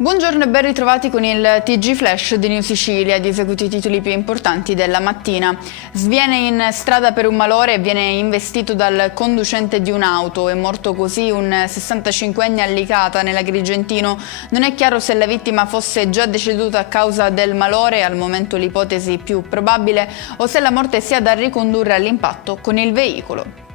Buongiorno e ben ritrovati con il TG Flash di New Sicilia, di eseguiti i titoli più importanti della mattina. Sviene in strada per un malore e viene investito dal conducente di un'auto. È morto così un 65enne a Licata, nell'Agrigentino. Non è chiaro se la vittima fosse già deceduta a causa del malore, al momento l'ipotesi più probabile, o se la morte sia da ricondurre all'impatto con il veicolo.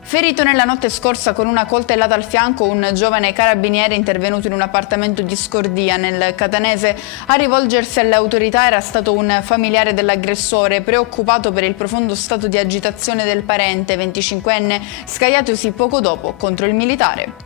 Ferito nella notte scorsa con una coltellata al fianco un giovane carabiniere intervenuto in un appartamento di Scordia nel Catanese. A rivolgersi alle autorità era stato un familiare dell'aggressore, preoccupato per il profondo stato di agitazione del parente 25enne, scagliatosi poco dopo contro il militare.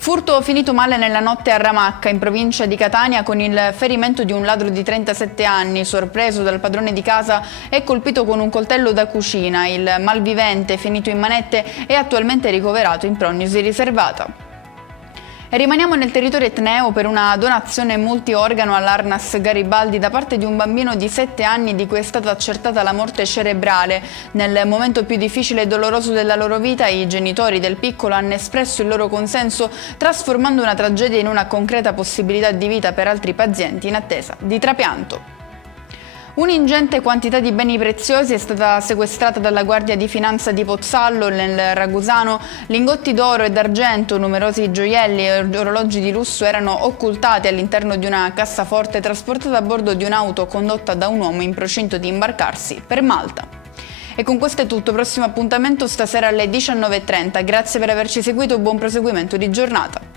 Furto finito male nella notte a Ramacca, in provincia di Catania, con il ferimento di un ladro di 37 anni, sorpreso dal padrone di casa e colpito con un coltello da cucina. Il malvivente, finito in manette, è attualmente ricoverato in prognosi riservata. E rimaniamo nel territorio etneo per una donazione multiorgano all'Arnas Garibaldi da parte di un bambino di 7 anni di cui è stata accertata la morte cerebrale. Nel momento più difficile e doloroso della loro vita, i genitori del piccolo hanno espresso il loro consenso, trasformando una tragedia in una concreta possibilità di vita per altri pazienti in attesa di trapianto. Un'ingente quantità di beni preziosi è stata sequestrata dalla Guardia di Finanza di Pozzallo, nel Ragusano. Lingotti d'oro e d'argento, numerosi gioielli e orologi di lusso erano occultati all'interno di una cassaforte trasportata a bordo di un'auto condotta da un uomo in procinto di imbarcarsi per Malta. E con questo è tutto, prossimo appuntamento stasera alle 19:30. Grazie per averci seguito, buon proseguimento di giornata.